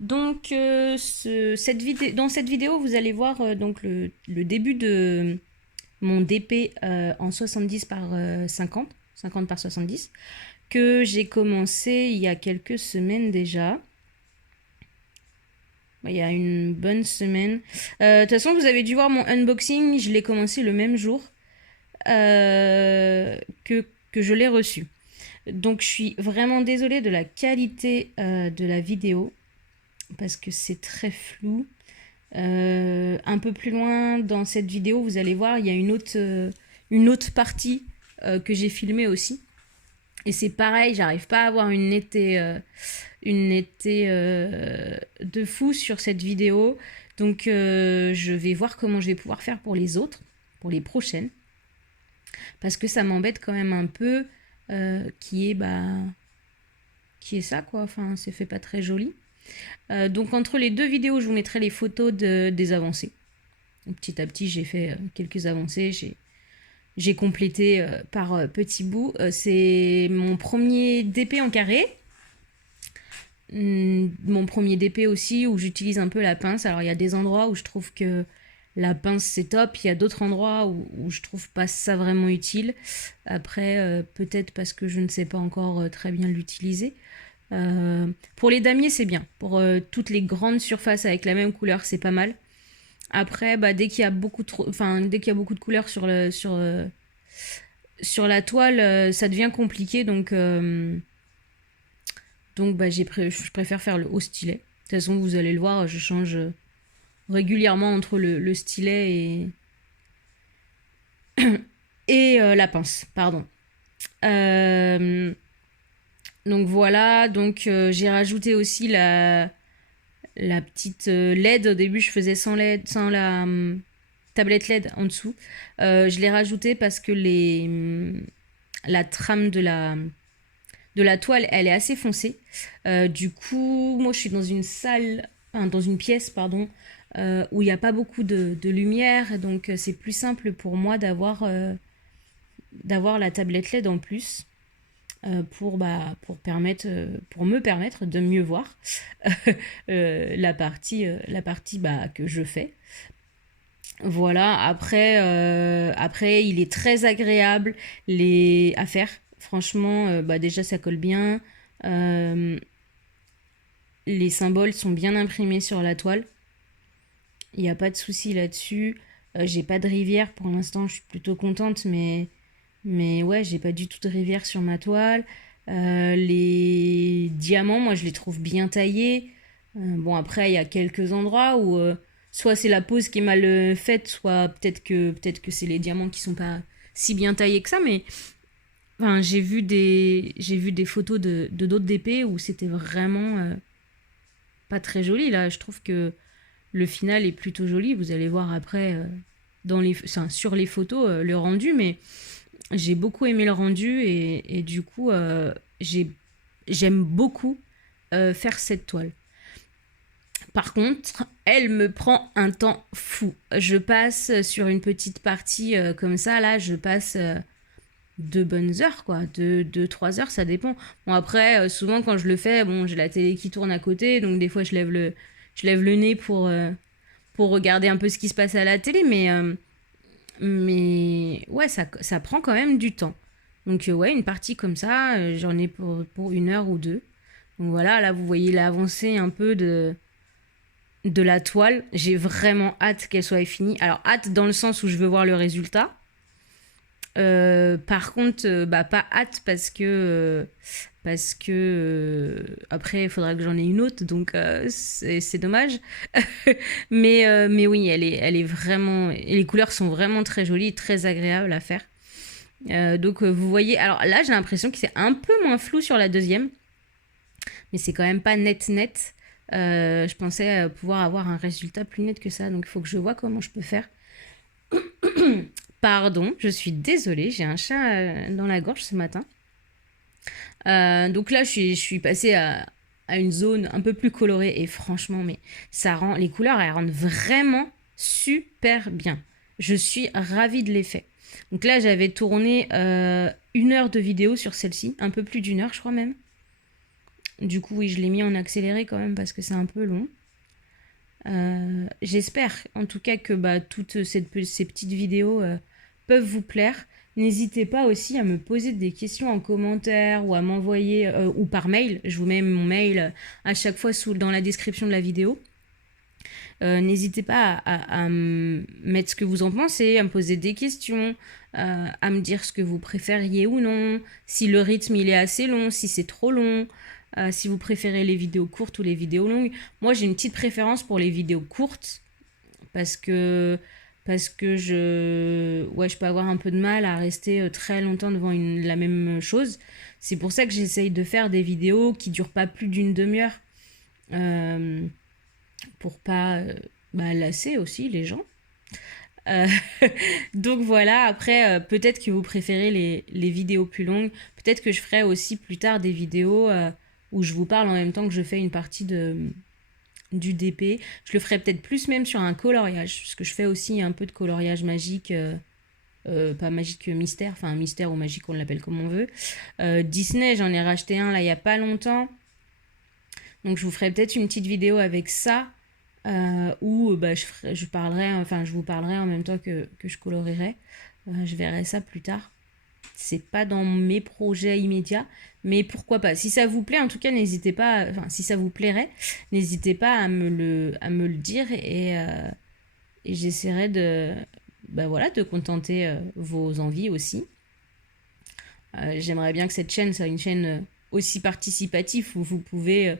Donc, dans cette vidéo, vous allez voir donc le début de mon DP en 70 par 50, 50 par 70, que j'ai commencé il y a quelques semaines déjà. Il y a une bonne semaine. De toute façon, vous avez dû voir mon unboxing, je l'ai commencé le même jour que je l'ai reçu. Donc, je suis vraiment désolée de la qualité de la vidéo, parce que c'est très flou. Un peu plus loin dans cette vidéo, vous allez voir, il y a une autre partie que j'ai filmée aussi. Et c'est pareil, j'arrive pas à avoir une netteté de fou sur cette vidéo. Donc je vais voir comment je vais pouvoir faire pour les autres, pour les prochaines. Parce que ça m'embête quand même un peu qui est ça quoi, enfin c'est fait pas très joli. Donc entre les deux vidéos, je vous mettrai les photos des avancées. Donc, petit à petit, j'ai fait quelques avancées, j'ai complété par petits bouts. C'est mon premier DP en carré. Mon premier DP aussi, où j'utilise un peu la pince. Alors il y a des endroits où je trouve que la pince c'est top, il y a d'autres endroits où je trouve pas ça vraiment utile. Après, peut-être parce que je ne sais pas encore très bien l'utiliser. Pour les damiers, c'est bien. Pour toutes les grandes surfaces avec la même couleur, c'est pas mal. Après, dès qu'il y a beaucoup de couleurs sur la toile, ça devient compliqué. Donc je préfère faire le haut stylet. De toute façon, vous allez le voir, je change régulièrement entre le stylet et la pince. Pardon. Donc voilà, j'ai rajouté aussi la petite LED. Au début, je faisais sans LED, sans la tablette LED en dessous. Je l'ai rajouté parce que la trame de la toile, elle est assez foncée. Du coup, moi, je suis dans dans une pièce, pardon, où il n'y a pas beaucoup de lumière. Donc, c'est plus simple pour moi d'avoir la tablette LED en plus. Pour me permettre de mieux voir la partie que je fais. Voilà, après il est très agréable à faire. Franchement, déjà ça colle bien. Les symboles sont bien imprimés sur la toile. Il n'y a pas de souci là-dessus. J'ai pas de rivière pour l'instant, je suis plutôt contente, mais ouais, j'ai pas du tout de rivière sur ma toile. Les diamants, moi, je les trouve bien taillés. Bon, après, il y a quelques endroits où soit c'est la pose qui est mal faite, soit peut-être que c'est les diamants qui sont pas si bien taillés que ça. Mais enfin, j'ai vu des photos de d'autres DP où c'était vraiment pas très joli. Là, je trouve que le final est plutôt joli. Vous allez voir après sur les photos le rendu, mais j'ai beaucoup aimé le rendu et du coup, j'aime beaucoup faire cette toile. Par contre, elle me prend un temps fou. Je passe sur une petite partie comme ça, là, je passe 2 bonnes heures, quoi. 3 heures, ça dépend. Bon, après, souvent quand je le fais, bon, j'ai la télé qui tourne à côté, donc des fois je lève le nez pour regarder un peu ce qui se passe à la télé, mais ouais, ça prend quand même du temps. Donc ouais, une partie comme ça, j'en ai pour 1 heure ou 2. Donc voilà, là vous voyez l'avancée un peu de la toile. J'ai vraiment hâte qu'elle soit finie. Alors hâte dans le sens où je veux voir le résultat. Par contre, pas hâte parce que après il faudra que j'en ai une autre, donc c'est dommage. mais oui, elle est vraiment, et les couleurs sont vraiment très jolies, très agréables à faire. Donc vous voyez, alors là j'ai l'impression que c'est un peu moins flou sur la deuxième, mais c'est quand même pas net. Je pensais pouvoir avoir un résultat plus net que ça, donc il faut que je vois comment je peux faire. Pardon, je suis désolée, j'ai un chat dans la gorge ce matin. Donc là, je suis passée à une zone un peu plus colorée et franchement, mais les couleurs, elles rendent vraiment super bien. Je suis ravie de l'effet. Donc là, j'avais tourné 1 heure de vidéo sur celle-ci, un peu plus d'1 heure, je crois même. Du coup, oui, je l'ai mis en accéléré quand même parce que c'est un peu long. J'espère en tout cas que toutes ces petites vidéos peuvent vous plaire. N'hésitez pas aussi à me poser des questions en commentaire ou à m'envoyer ou par mail. Je vous mets mon mail à chaque fois dans la description de la vidéo. N'hésitez pas à me mettre ce que vous en pensez, à me poser des questions, à me dire ce que vous préfériez ou non, si le rythme il est assez long, si c'est trop long, si vous préférez les vidéos courtes ou les vidéos longues. Moi j'ai une petite préférence pour les vidéos courtes parce que je peux avoir un peu de mal à rester très longtemps devant la même chose. C'est pour ça que j'essaye de faire des vidéos qui durent pas plus d'une demi-heure. Pour pas lasser aussi les gens. Euh, donc voilà, après, peut-être que vous préférez les vidéos plus longues. Peut-être que je ferai aussi plus tard des vidéos où je vous parle en même temps que je fais une partie du DP. Je le ferai peut-être plus même sur un coloriage, parce que je fais aussi un peu de coloriage magique. Pas magique mystère, enfin mystère ou magique, on l'appelle comme on veut. Disney, j'en ai racheté un là il n'y a pas longtemps. Donc je vous ferai peut-être une petite vidéo avec ça. Où je vous parlerai en même temps que je colorierai. Je verrai ça plus tard. C'est pas dans mes projets immédiats, mais pourquoi pas. Si ça vous plaît, en tout cas, n'hésitez pas. Enfin, si ça vous plairait, n'hésitez pas à me le dire et j'essaierai de contenter vos envies aussi. J'aimerais bien que cette chaîne soit une chaîne aussi participative où vous pouvez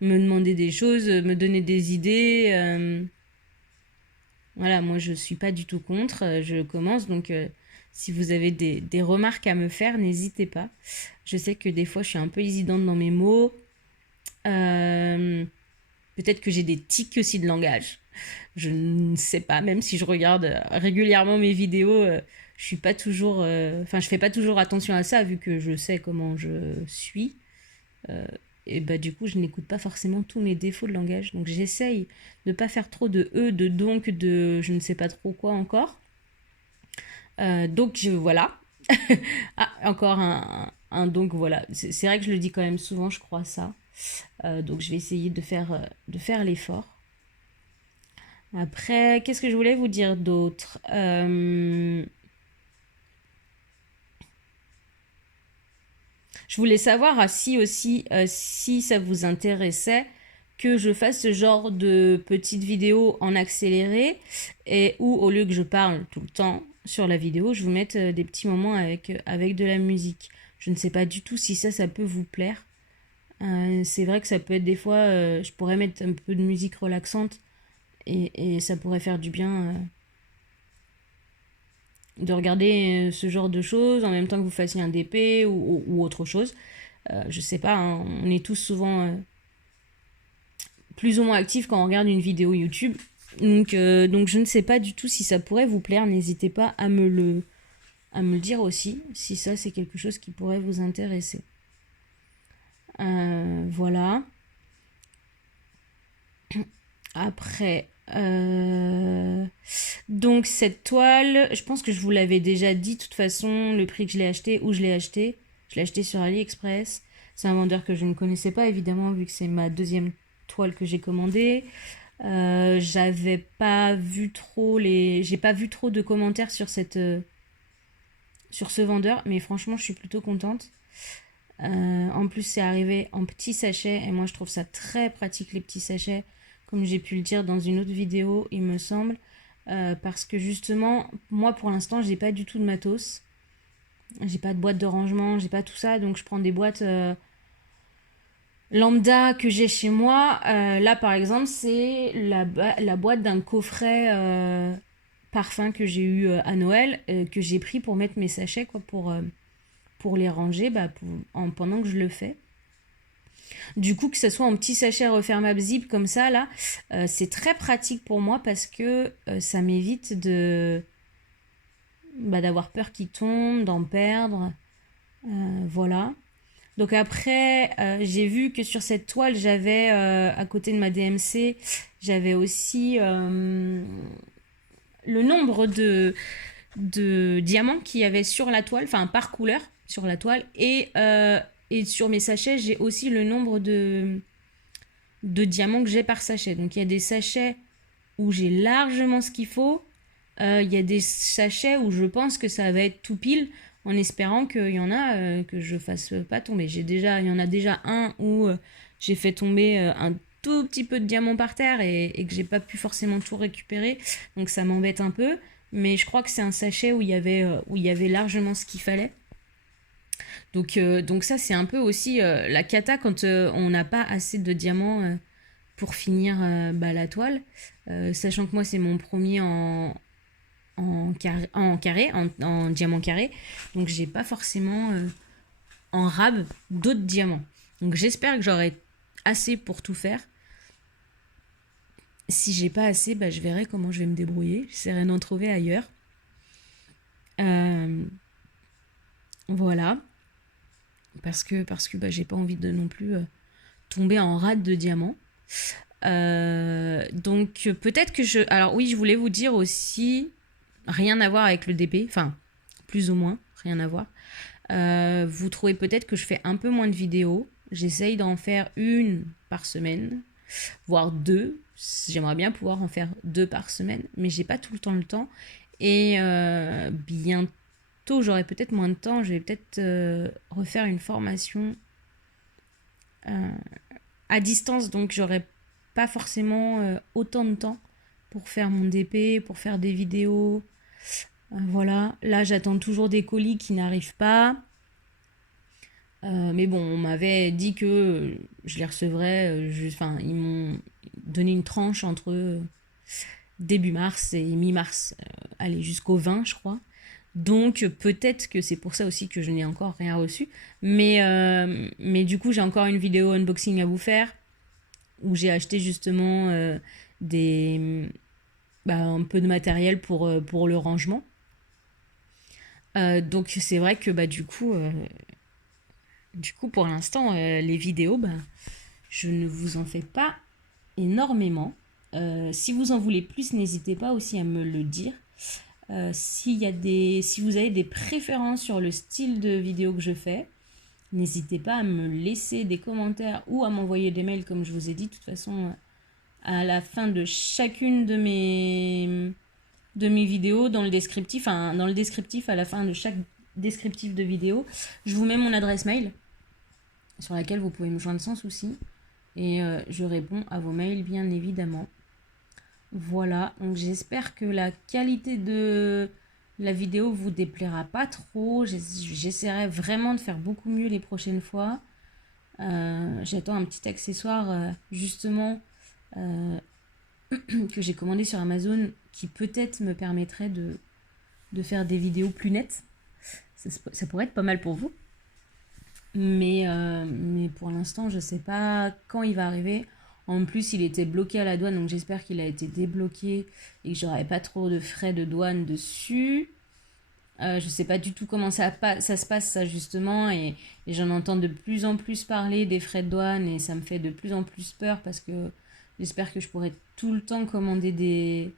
me demander des choses, me donner des idées. Voilà, moi je suis pas du tout contre, je commence, donc si vous avez des remarques à me faire, n'hésitez pas. Je sais que des fois je suis un peu hésidante dans mes mots. Peut-être que j'ai des tics aussi de langage. Je ne sais pas, même si je regarde régulièrement mes vidéos, je suis pas toujours. Je fais pas toujours attention à ça vu que je sais comment je suis. Et du coup, je n'écoute pas forcément tous mes défauts de langage. Donc j'essaye de ne pas faire trop de de donc, de je ne sais pas trop quoi encore. Donc voilà. Ah, encore un donc voilà. C'est vrai que je le dis quand même souvent, je crois ça. Donc je vais essayer de faire l'effort. Après, qu'est-ce que je voulais vous dire d'autre Je voulais savoir si aussi, si ça vous intéressait que je fasse ce genre de petites vidéos en accéléré et où au lieu que je parle tout le temps sur la vidéo, je vous mette des petits moments avec de la musique. Je ne sais pas du tout si ça peut vous plaire. C'est vrai que ça peut être des fois, je pourrais mettre un peu de musique relaxante et ça pourrait faire du bien de regarder ce genre de choses en même temps que vous fassiez un DP ou autre chose. Je sais pas, hein, on est tous souvent plus ou moins actifs quand on regarde une vidéo YouTube. Donc je ne sais pas du tout si ça pourrait vous plaire. N'hésitez pas à me le dire aussi, si ça c'est quelque chose qui pourrait vous intéresser. Voilà. Après, donc cette toile, je pense que je vous l'avais déjà dit de toute façon, le prix que je l'ai acheté, où je l'ai acheté. Je l'ai acheté sur AliExpress. C'est un vendeur que je ne connaissais pas évidemment vu que c'est ma deuxième toile que j'ai commandée. J'avais pas vu trop j'ai pas vu trop de commentaires sur sur ce vendeur, mais franchement je suis plutôt contente. En plus c'est arrivé en petits sachets et moi je trouve ça très pratique les petits sachets, comme j'ai pu le dire dans une autre vidéo il me semble, parce que justement moi pour l'instant j'ai pas du tout de matos, j'ai pas de boîte de rangement, j'ai pas tout ça, donc je prends des boîtes lambda que j'ai chez moi. Là par exemple c'est la boîte d'un coffret parfum que j'ai eu à Noël, que j'ai pris pour mettre mes sachets quoi, pour les ranger pendant que je le fais. Du coup, que ce soit en petit sachet refermable zip comme ça, là, c'est très pratique pour moi parce que ça m'évite d'avoir peur qu'il tombe, d'en perdre. Voilà. Donc après, j'ai vu que sur cette toile, j'avais, à côté de ma DMC, j'avais aussi le nombre de diamants qu'il y avait sur la toile, enfin par couleur sur la toile, et et sur mes sachets, j'ai aussi le nombre de diamants que j'ai par sachet. Donc il y a des sachets où j'ai largement ce qu'il faut. Il y a des sachets où je pense que ça va être tout pile, en espérant qu'il y en a que je fasse pas tomber. Il y en a déjà un où j'ai fait tomber un tout petit peu de diamants par terre et que j'ai pas pu forcément tout récupérer. Donc ça m'embête un peu. Mais je crois que c'est un sachet où il y avait largement ce qu'il fallait. Donc ça, c'est un peu aussi la cata quand on n'a pas assez de diamants pour finir la toile. Sachant que moi, c'est mon premier en diamant carré. Donc j'ai pas forcément en rab d'autres diamants. Donc j'espère que j'aurai assez pour tout faire. Si j'ai pas assez, je verrai comment je vais me débrouiller. J'essaierai d'en trouver ailleurs. Voilà. Parce que j'ai pas envie de non plus tomber en rade de diamants. Donc peut-être que je... Alors oui, je voulais vous dire aussi, rien à voir avec le DP, enfin plus ou moins, rien à voir. Vous trouvez peut-être que je fais un peu moins de vidéos. J'essaye d'en faire une par semaine, voire deux. J'aimerais bien pouvoir en faire 2 par semaine, mais j'ai pas tout le temps. Et bientôt, j'aurai peut-être moins de temps. Je vais peut-être refaire une formation à distance, donc j'aurai pas forcément autant de temps pour faire mon DP, pour faire des vidéos. Voilà, là j'attends toujours des colis qui n'arrivent pas. Mais bon, on m'avait dit que je les recevrais. Ils m'ont donné une tranche entre début mars et mi-mars. Allez, jusqu'au 20, je crois. Donc peut-être que c'est pour ça aussi que je n'ai encore rien reçu. Mais du coup, j'ai encore une vidéo unboxing à vous faire où j'ai acheté justement un peu de matériel pour le rangement. Donc c'est vrai que du coup, pour l'instant, les vidéos, je ne vous en fais pas énormément. Si vous en voulez plus, n'hésitez pas aussi à me le dire. Si vous avez des préférences sur le style de vidéo que je fais, n'hésitez pas à me laisser des commentaires ou à m'envoyer des mails comme je vous ai dit. De toute façon, à la fin de chacune de mes vidéos, dans le descriptif, à la fin de chaque descriptif de vidéo, je vous mets mon adresse mail sur laquelle vous pouvez me joindre sans souci. Et je réponds à vos mails, bien évidemment. Voilà, donc j'espère que la qualité de la vidéo vous déplaira pas trop. J'essaierai vraiment de faire beaucoup mieux les prochaines fois. J'attends un petit accessoire, justement, que j'ai commandé sur Amazon, qui peut-être me permettrait de faire des vidéos plus nettes. Ça pourrait être pas mal pour vous. Mais pour l'instant, je sais pas quand il va arriver. En plus, il était bloqué à la douane, donc j'espère qu'il a été débloqué et que j'aurai pas trop de frais de douane dessus. Je sais pas du tout comment ça se passe, ça, justement, et j'en entends de plus en plus parler des frais de douane, et ça me fait de plus en plus peur parce que j'espère que je pourrai tout le temps commander des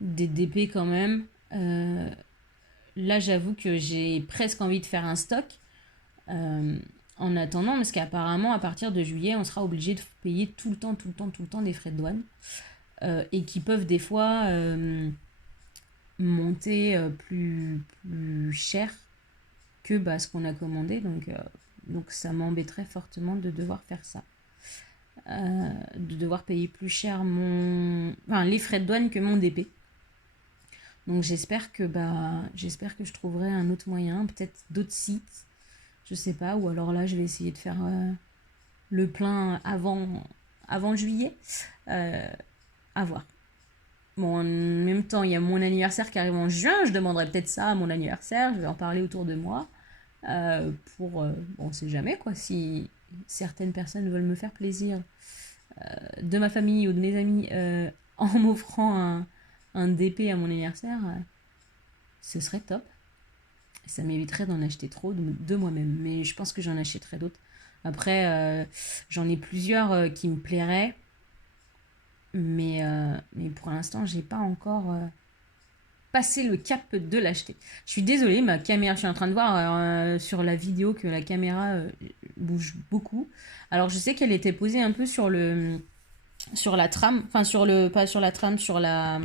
DP quand même. Là, j'avoue que j'ai presque envie de faire un stock. En attendant, parce qu'apparemment à partir de juillet on sera obligé de payer tout le temps des frais de douane et qui peuvent des fois monter plus cher que ce qu'on a commandé, donc ça m'embêterait fortement de devoir faire ça, de devoir payer plus cher les frais de douane que mon DP. Donc j'espère que je trouverai un autre moyen, peut-être d'autres sites, je sais pas, ou alors là je vais essayer de faire le plein avant juillet, à voir. Bon, en même temps il y a mon anniversaire qui arrive en juin, je demanderai peut-être ça à mon anniversaire, je vais en parler autour de moi, on sait jamais quoi, si certaines personnes veulent me faire plaisir, de ma famille ou de mes amis, en m'offrant un DP à mon anniversaire, ce serait top. Ça m'éviterait d'en acheter trop de moi-même, mais je pense que j'en achèterai d'autres. Après, j'en ai plusieurs qui me plairaient, mais pour l'instant, j'ai pas encore passé le cap de l'acheter. Je suis désolée, ma caméra, je suis en train de voir sur la vidéo que la caméra bouge beaucoup. Alors je sais qu'elle était posée un peu sur la trame, enfin pas sur la trame, sur la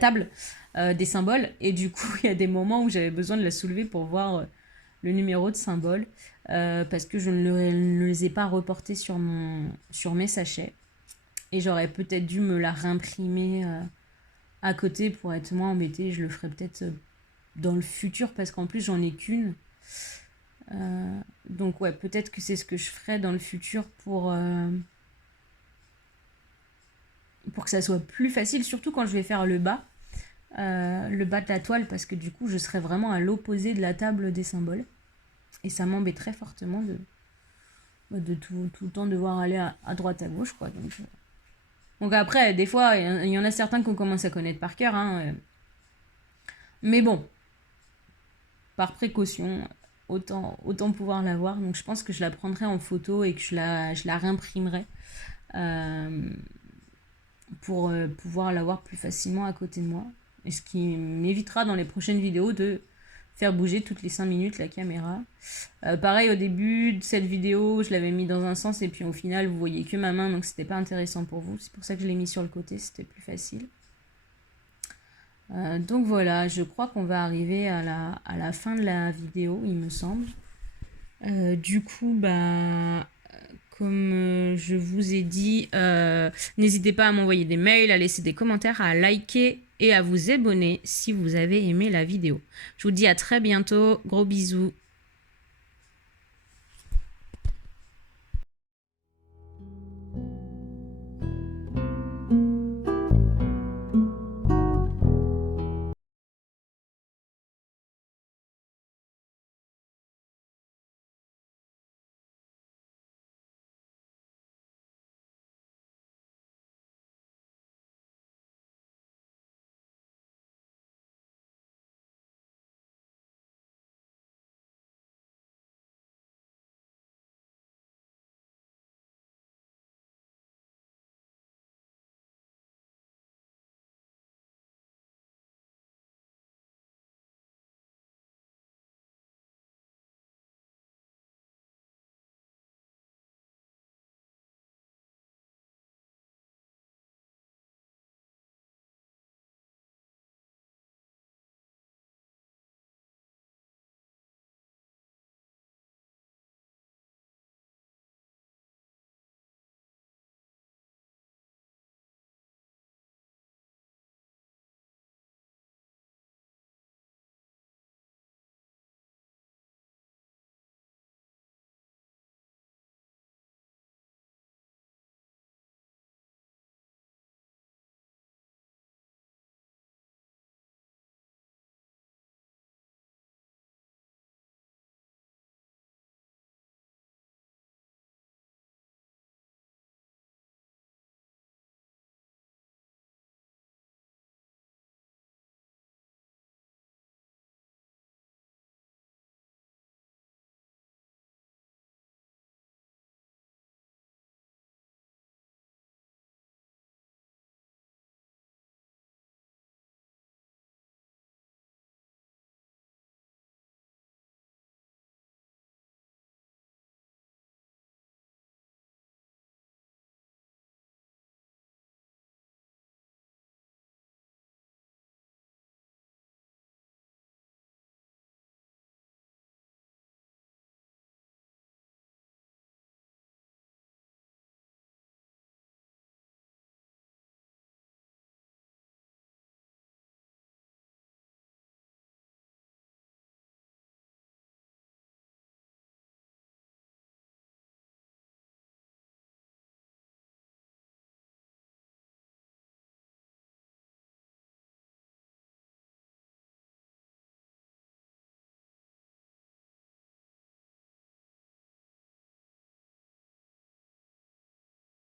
table des symboles. Et du coup, il y a des moments où j'avais besoin de la soulever pour voir le numéro de symbole parce que je ne les ai pas reportés sur mes sachets. Et j'aurais peut-être dû me la réimprimer à côté pour être moins embêtée. Je le ferai peut-être dans le futur parce qu'en plus j'en ai qu'une. Donc ouais, peut-être que c'est ce que je ferai dans le futur pour que ça soit plus facile, surtout quand je vais faire le bas de la toile, parce que du coup je serai vraiment à l'opposé de la table des symboles. Et ça m'embêterait fortement de tout le temps devoir aller à droite à gauche, quoi. Donc après, des fois, il y en a certains qu'on commence à connaître par cœur, hein. Mais bon, par précaution, autant pouvoir l'avoir. Donc je pense que je la prendrai en photo et que je la réimprimerai pour pouvoir l'avoir plus facilement à côté de moi. Et ce qui m'évitera dans les prochaines vidéos de faire bouger toutes les 5 minutes la caméra. Pareil, au début de cette vidéo, je l'avais mis dans un sens et puis au final, vous voyez que ma main, donc c'était pas intéressant pour vous. C'est pour ça que je l'ai mis sur le côté, c'était plus facile. Donc voilà, je crois qu'on va arriver à la fin de la vidéo, il me semble. Du coup, comme je vous ai dit, n'hésitez pas à m'envoyer des mails, à laisser des commentaires, à liker et à vous abonner si vous avez aimé la vidéo. Je vous dis à très bientôt, gros bisous.